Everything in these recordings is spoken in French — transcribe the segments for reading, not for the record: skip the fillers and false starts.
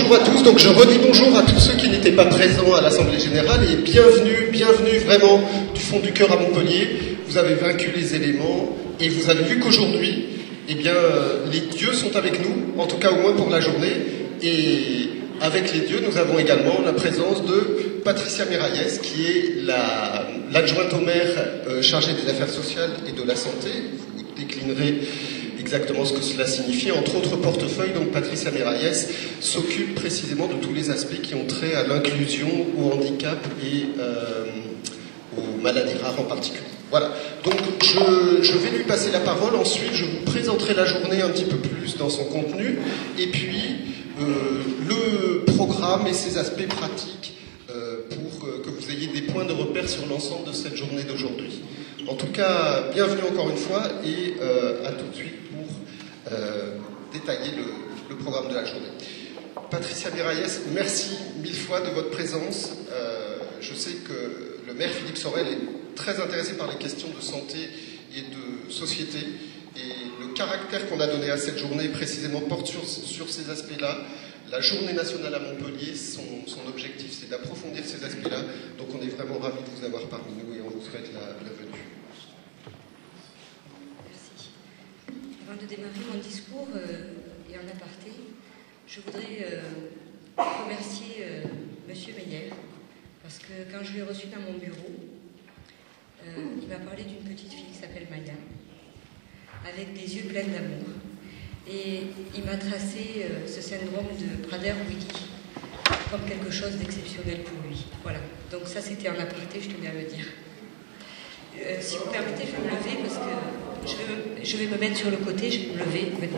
bonjour à tous. Donc je redis bonjour à tous ceux qui n'étaient pas présents à l'Assemblée Générale et bienvenue vraiment du fond du cœur à Montpellier. Vous avez vaincu les éléments et vous avez vu qu'aujourd'hui, eh bien, les dieux sont avec nous, en tout cas au moins pour la journée. Et avec les dieux, nous avons également la présence de Patricia Miralles, qui est l'adjointe au maire chargée des affaires sociales et de la santé. Vous déclinerez exactement ce que cela signifie. Entre autres portefeuilles, donc Patricia Miralles s'occupe précisément de tous les aspects qui ont trait à l'inclusion, au handicap et aux maladies rares en particulier. Voilà, donc je vais lui passer la parole. Ensuite, je vous présenterai la journée un petit peu plus dans son contenu, et puis le programme et ses aspects pratiques pour que vous ayez des points de repère sur l'ensemble de cette journée d'aujourd'hui. En tout cas, bienvenue encore une fois et à tout de suite pour détailler le programme de la journée. Patricia Miralles, merci mille fois de votre présence. Je sais que le maire Philippe Sorel est très intéressé par les questions de santé et de société. Et le caractère qu'on a donné à cette journée précisément porte sur ces aspects-là. La journée nationale à Montpellier, son objectif, c'est d'approfondir ces aspects-là. Donc on est vraiment ravis de vous avoir parmi nous et on vous souhaite la venue. Merci. Avant de démarrer mon discours et en aparté, je voudrais remercier M. Meyer, parce que quand je l'ai reçu dans mon bureau, il m'a parlé d'une petite fille qui s'appelle Maya, avec des yeux pleins d'amour. Et il m'a tracé ce syndrome de Prader-Willi comme quelque chose d'exceptionnel pour lui. Voilà. Donc ça, c'était en aparté, je tenais à le dire. Si vous permettez, je vais me lever parce que je vais me mettre sur le côté, je vais me lever. Venez.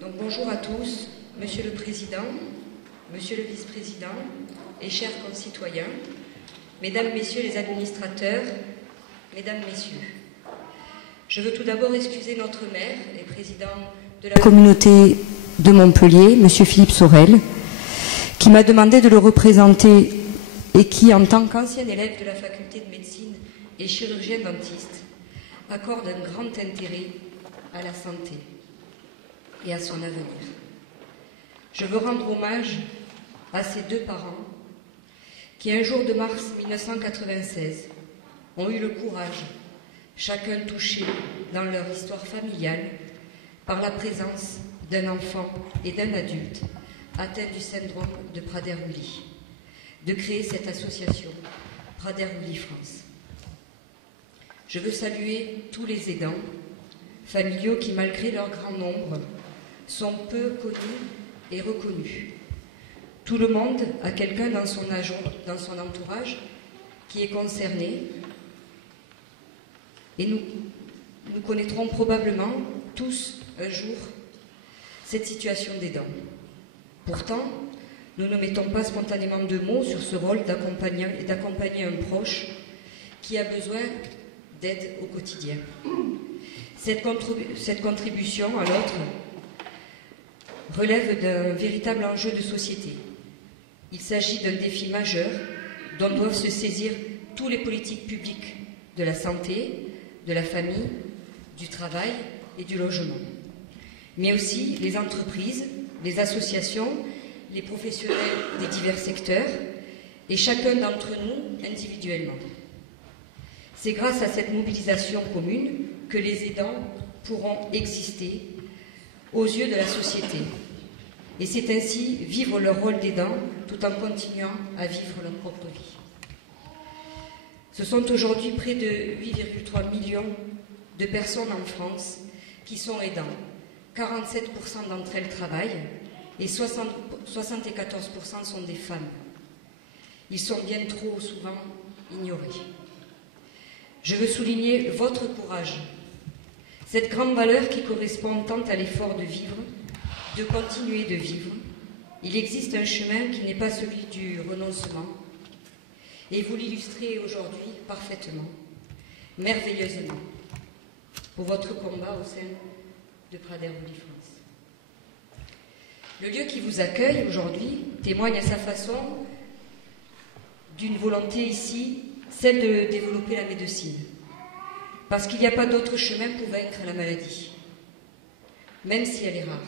Donc bonjour à tous, Monsieur le Président, Monsieur le Vice-président et chers concitoyens, Mesdames, Messieurs les administrateurs, Mesdames, Messieurs. Je veux tout d'abord excuser notre maire et président de la communauté de Montpellier, M. Philippe Sorel, qui m'a demandé de le représenter et qui, en tant qu'ancien élève de la faculté de médecine et chirurgien dentiste, accorde un grand intérêt à la santé et à son avenir. Je veux rendre hommage à ces deux parents qui, un jour de mars 1996, ont eu le courage, chacun touché dans leur histoire familiale, par la présence d'un enfant et d'un adulte atteint du syndrome de Prader-Willi, de créer cette association Prader-Willi France. Je veux saluer tous les aidants familiaux qui, malgré leur grand nombre, sont peu connus et reconnus. Tout le monde a quelqu'un dans son entourage qui est concerné et nous connaîtrons probablement tous un jour cette situation d'aidant. Pourtant, nous ne mettons pas spontanément de mots sur ce rôle d'accompagner un proche qui a besoin d'aide au quotidien. Cette contribution à l'autre relève d'un véritable enjeu de société. Il s'agit d'un défi majeur dont doivent se saisir tous les politiques publiques de la santé, de la famille, du travail et du logement, mais aussi les entreprises, les associations, les professionnels des divers secteurs et chacun d'entre nous individuellement. C'est grâce à cette mobilisation commune que les aidants pourront exister aux yeux de la société. Et c'est ainsi vivre leur rôle d'aidant tout en continuant à vivre leur propre vie. Ce sont aujourd'hui près de 8,3 millions de personnes en France qui sont aidants. 47% d'entre elles travaillent et 74% sont des femmes. Ils sont bien trop souvent ignorés. Je veux souligner votre courage, cette grande valeur qui correspond tant à l'effort de vivre, de continuer de vivre. Il existe un chemin qui n'est pas celui du renoncement, et vous l'illustrez aujourd'hui parfaitement, merveilleusement, pour votre combat au sein de Prader-Willi France. Le lieu qui vous accueille aujourd'hui témoigne à sa façon d'une volonté ici, celle de développer la médecine. parce qu'il n'y a pas d'autre chemin pour vaincre la maladie, même si elle est rare.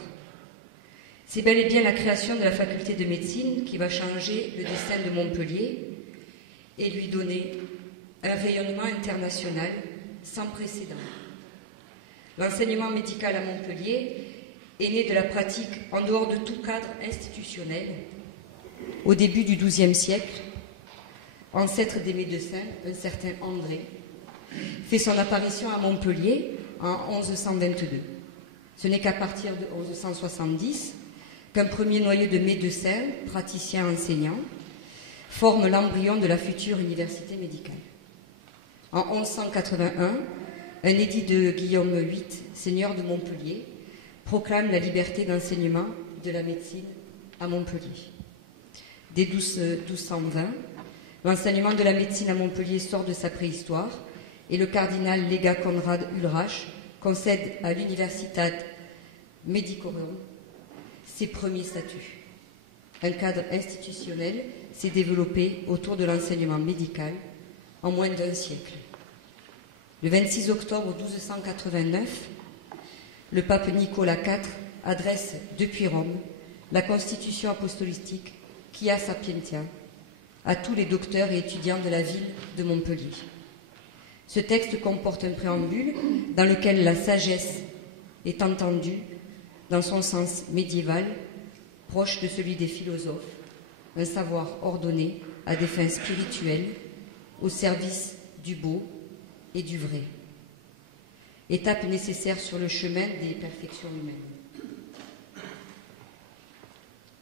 C'est bel et bien la création de la faculté de médecine qui va changer le destin de Montpellier et lui donner un rayonnement international sans précédent. L'enseignement médical à Montpellier est né de la pratique en dehors de tout cadre institutionnel au début du XIIe siècle. Ancêtre des médecins, un certain André fait son apparition à Montpellier en 1122. Ce n'est qu'à partir de 1170 qu'un premier noyau de médecins, praticiens enseignants, forme l'embryon de la future université médicale. En 1181, un édit de Guillaume VIII, seigneur de Montpellier, proclame la liberté d'enseignement de la médecine à Montpellier. Dès 1220, l'enseignement de la médecine à Montpellier sort de sa préhistoire et le cardinal légat Conrad Ulrach concède à l'Universitat Medicorum ses premiers statuts. Un cadre institutionnel s'est développé autour de l'enseignement médical en moins d'un siècle. Le 26 octobre 1289, le pape Nicolas IV adresse depuis Rome la constitution apostolique Quia Sapientia à tous les docteurs et étudiants de la ville de Montpellier. Ce texte comporte un préambule dans lequel la sagesse est entendue dans son sens médiéval, proche de celui des philosophes, un savoir ordonné à des fins spirituelles, au service du beau et du vrai. Étape nécessaire sur le chemin des perfections humaines.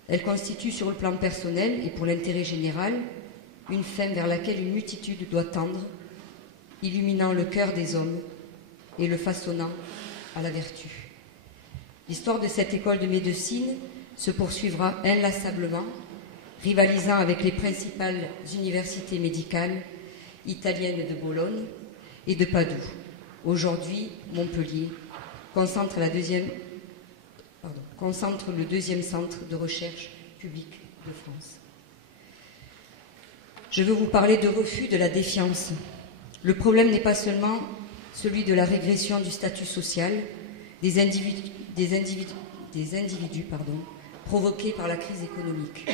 Elle constitue sur le plan personnel et pour l'intérêt général une fin vers laquelle une multitude doit tendre, illuminant le cœur des hommes et le façonnant à la vertu. L'histoire de cette école de médecine se poursuivra inlassablement, rivalisant avec les principales universités médicales italiennes de Bologne et de Padoue. Aujourd'hui, Montpellier concentre le deuxième centre de recherche publique de France. Je veux vous parler de refus de la défiance. Le problème n'est pas seulement celui de la régression du statut social des individus provoqués par la crise économique.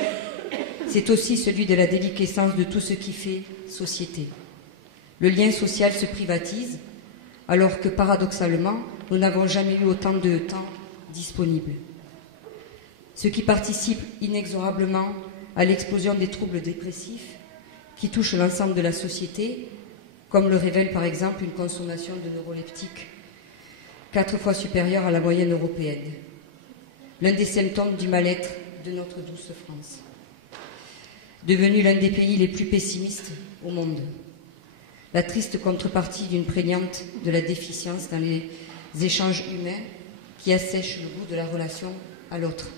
C'est aussi celui de la déliquescence de tout ce qui fait société. Le lien social se privatise, alors que paradoxalement, nous n'avons jamais eu autant de temps disponible. Ce qui participe inexorablement à l'explosion des troubles dépressifs qui touchent l'ensemble de la société, comme le révèle par exemple une consommation de neuroleptiques 4 fois supérieure à la moyenne européenne. L'un des symptômes du mal-être de notre douce France. Devenu l'un des pays les plus pessimistes au monde. La triste contrepartie d'une prégnante de la déficience dans les échanges humains qui assèchent le goût de la relation à l'autre.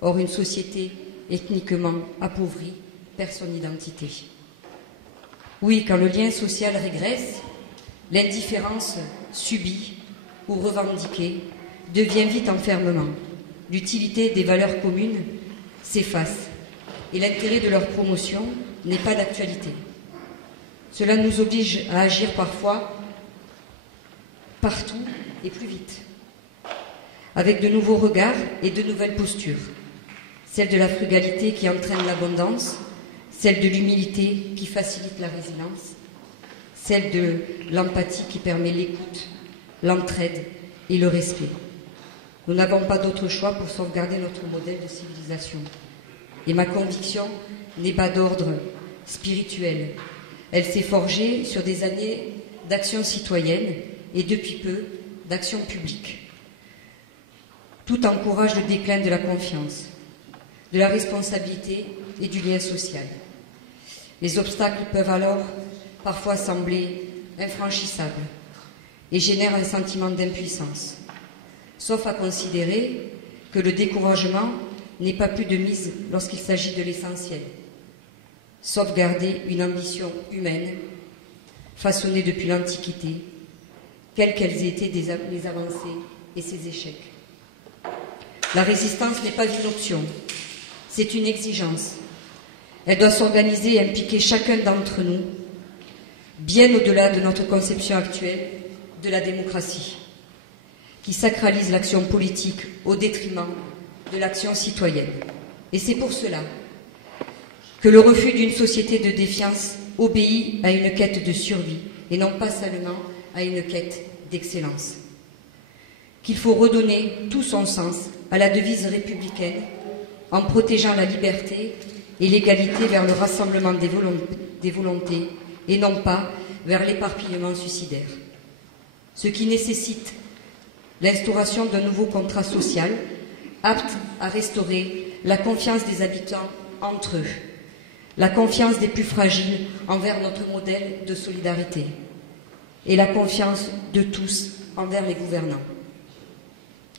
Or, une société ethniquement appauvrie perd son identité. Oui, quand le lien social régresse, l'indifférence subie ou revendiquée devient vite enfermement. L'utilité des valeurs communes s'efface et l'intérêt de leur promotion n'est pas d'actualité. Cela nous oblige à agir parfois, partout et plus vite, avec de nouveaux regards et de nouvelles postures. Celle de la frugalité qui entraîne l'abondance, celle de l'humilité qui facilite la résilience, celle de l'empathie qui permet l'écoute, l'entraide et le respect. Nous n'avons pas d'autre choix pour sauvegarder notre modèle de civilisation. Et ma conviction n'est pas d'ordre spirituel. Elle s'est forgée sur des années d'action citoyenne et depuis peu d'action publique. Tout encourage le déclin de la confiance, de la responsabilité et du lien social. Les obstacles peuvent alors parfois sembler infranchissables et génèrent un sentiment d'impuissance, sauf à considérer que le découragement n'est pas plus de mise lorsqu'il s'agit de l'essentiel. Sauvegarder une ambition humaine, façonnée depuis l'Antiquité, quelles qu'elles aient été les avancées et ses échecs. La résistance n'est pas une option, c'est une exigence. Elle doit s'organiser et impliquer chacun d'entre nous. bien au-delà de notre conception actuelle de la démocratie, qui sacralise l'action politique au détriment de l'action citoyenne. Et c'est pour cela que le refus d'une société de défiance obéit à une quête de survie et non pas seulement à une quête d'excellence. Qu'il faut redonner tout son sens à la devise républicaine en protégeant la liberté et l'égalité vers le rassemblement des volontés et non pas vers l'éparpillement suicidaire. Ce qui nécessite l'instauration d'un nouveau contrat social apte à restaurer la confiance des habitants entre eux, la confiance des plus fragiles envers notre modèle de solidarité et la confiance de tous envers les gouvernants.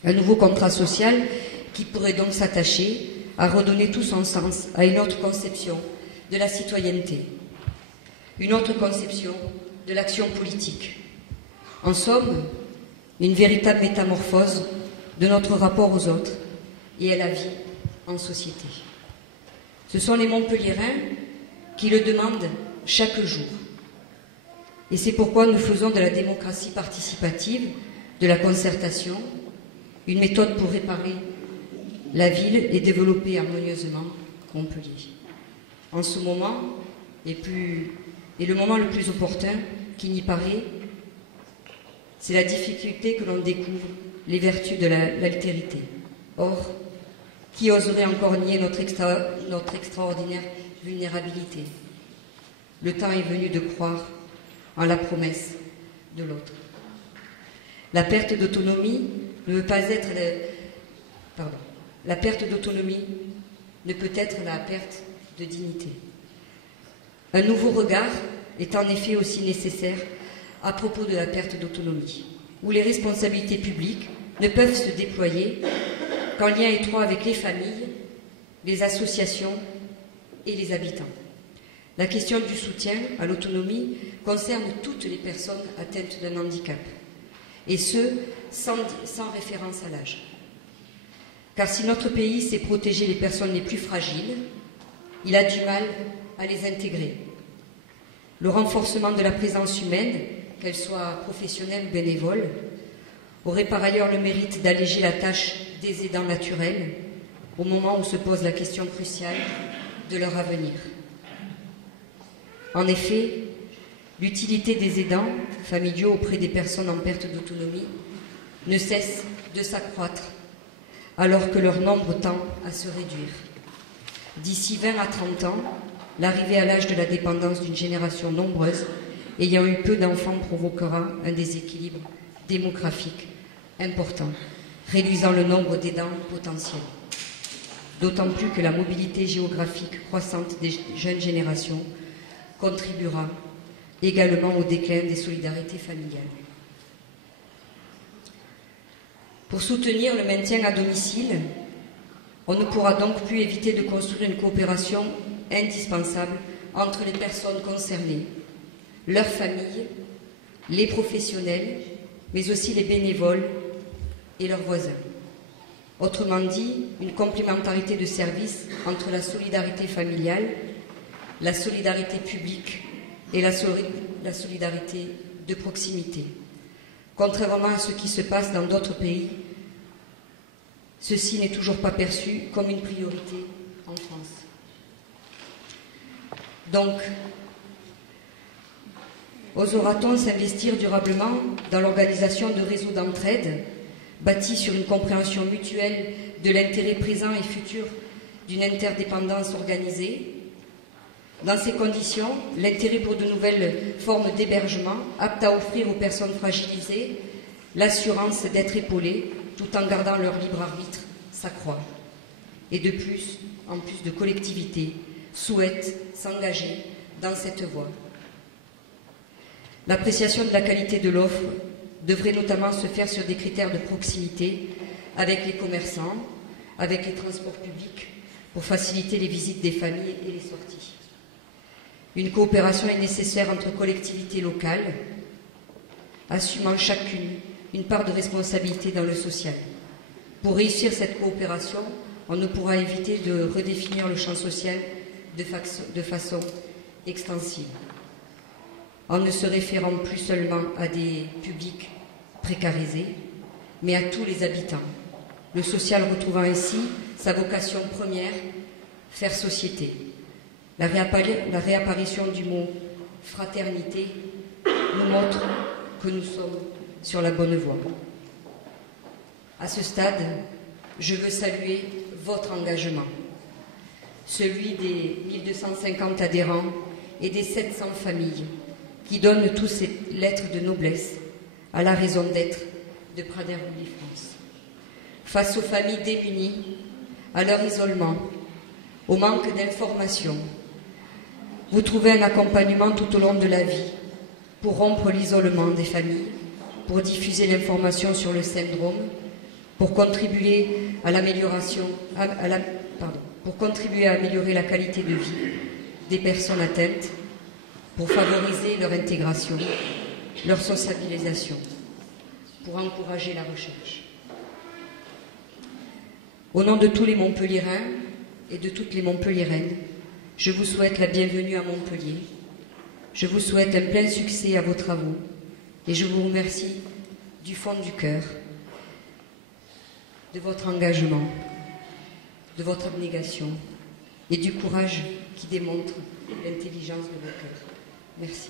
Un nouveau contrat social qui pourrait donc s'attacher à redonner tout son sens à une autre conception de la citoyenneté, une autre conception de l'action politique. En somme, une véritable métamorphose de notre rapport aux autres et à la vie en société. Ce sont les Montpelliérains qui le demandent chaque jour. Et c'est pourquoi nous faisons de la démocratie participative, de la concertation, une méthode pour réparer la ville et développer harmonieusement Montpellier. En ce moment, et le moment le plus opportun qui n'y paraît, c'est la difficulté que l'on découvre les vertus de l'altérité. Or, qui oserait encore nier notre extraordinaire vulnérabilité? Le temps est venu de croire en la promesse de l'autre. La perte d'autonomie ne veut pas être la perte d'autonomie ne peut être la perte de dignité. Un nouveau regard est en effet aussi nécessaire à propos de la perte d'autonomie, où les responsabilités publiques ne peuvent se déployer qu'en lien étroit avec les familles, les associations et les habitants. La question du soutien à l'autonomie concerne toutes les personnes atteintes d'un handicap, et ce, sans référence à l'âge. Car si notre pays sait protéger les personnes les plus fragiles, il a du mal à les intégrer. Le renforcement de la présence humaine, qu'elle soit professionnelle ou bénévole, aurait par ailleurs le mérite d'alléger la tâche des aidants naturels au moment où se pose la question cruciale de leur avenir. En effet, l'utilité des aidants familiaux auprès des personnes en perte d'autonomie ne cesse de s'accroître alors que leur nombre tend à se réduire. D'ici 20 à 30 ans, l'arrivée à l'âge de la dépendance d'une génération nombreuse ayant eu peu d'enfants provoquera un déséquilibre démographique important, réduisant le nombre d'aidants potentiels. D'autant plus que la mobilité géographique croissante des jeunes générations contribuera également au déclin des solidarités familiales. Pour soutenir le maintien à domicile, on ne pourra donc plus éviter de construire une coopération indispensable entre les personnes concernées, leurs familles, les professionnels, mais aussi les bénévoles et leurs voisins. Autrement dit, une complémentarité de services entre la solidarité familiale, la solidarité publique et la solidarité de proximité. Contrairement à ce qui se passe dans d'autres pays, ceci n'est toujours pas perçu comme une priorité en France. Donc, osera-t-on s'investir durablement dans l'organisation de réseaux d'entraide bâtis sur une compréhension mutuelle de l'intérêt présent et futur d'une interdépendance organisée? Dans ces conditions, l'intérêt pour de nouvelles formes d'hébergement aptes à offrir aux personnes fragilisées l'assurance d'être épaulées tout en gardant leur libre arbitre s'accroît. Et de plus, en plus de collectivités, souhaitent s'engager dans cette voie. L'appréciation de la qualité de l'offre devrait notamment se faire sur des critères de proximité avec les commerçants, avec les transports publics, pour faciliter les visites des familles et les sorties. Une coopération est nécessaire entre collectivités locales, assumant chacune une part de responsabilité dans le social. Pour réussir cette coopération, on ne pourra éviter de redéfinir le champ social de façon extensive. en ne se référant plus seulement à des publics précarisés, mais à tous les habitants. Le social retrouvant ainsi sa vocation première, faire société. La réapparition du mot fraternité nous montre que nous sommes sur la bonne voie. À ce stade, je veux saluer votre engagement, celui des 1250 adhérents et des 700 familles qui donnent tous ces lettres de noblesse à la raison d'être de Prader-Willi France. Face aux familles démunies, à leur isolement, au manque d'informations, vous trouvez un accompagnement tout au long de la vie pour rompre l'isolement des familles, pour diffuser l'information sur le syndrome, pour contribuer à pour contribuer à améliorer la qualité de vie des personnes atteintes, pour favoriser leur intégration, leur sociabilisation, pour encourager la recherche. Au nom de tous les Montpelliérains et de toutes les Montpelliéraines, je vous souhaite la bienvenue à Montpellier. Je vous souhaite un plein succès à vos travaux et je vous remercie du fond du cœur de votre engagement, de votre abnégation et du courage qui démontre l'intelligence de vos cœurs. Merci.